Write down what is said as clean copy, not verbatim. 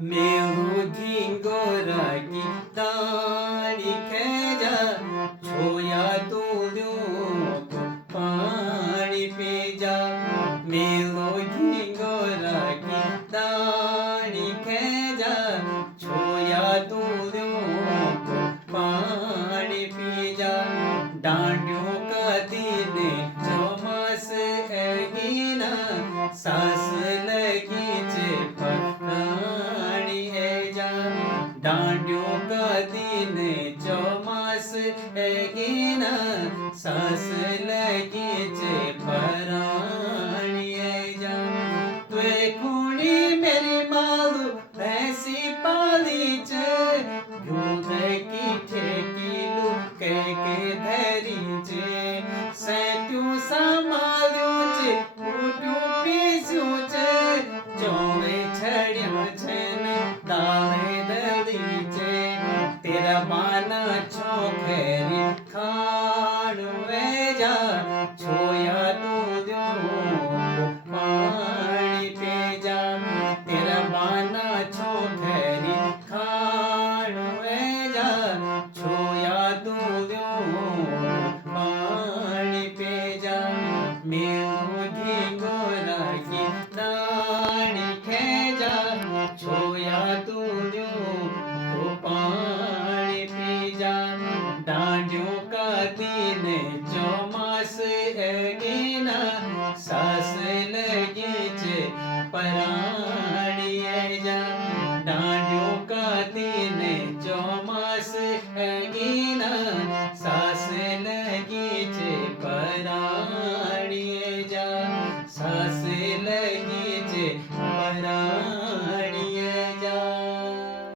매우 뒹거라기 다리 캐자 초야 도려고 पानी पे जा मेलो ढिंगोरागी दानी खेजा छोया दूरियों को पानी पी जा डांडियों का दिन चौमास ऐगीना सास लगी चे परानी है जा डांडियों का दिन चौमास ऐगीना सास लगी चे परानी है जा त्वे खूनी मेरी मालू भैंसी पाली चे दूध की ठेकी लू के धरी चे सैट्यूं संभाल्यूं चे ऊट्यूं पीस्यूं चे चोवे छड़ियां छे ने दाले दली चे तेरा बाना छोखेरी खाणु वेजा छोया दूधियों को पानी पे जा तेरा बाना छोखेरी खाणु वेजा छोया दूधियों को पानी पे जा मेलू ढिंगोरागी दानी खेजा छोया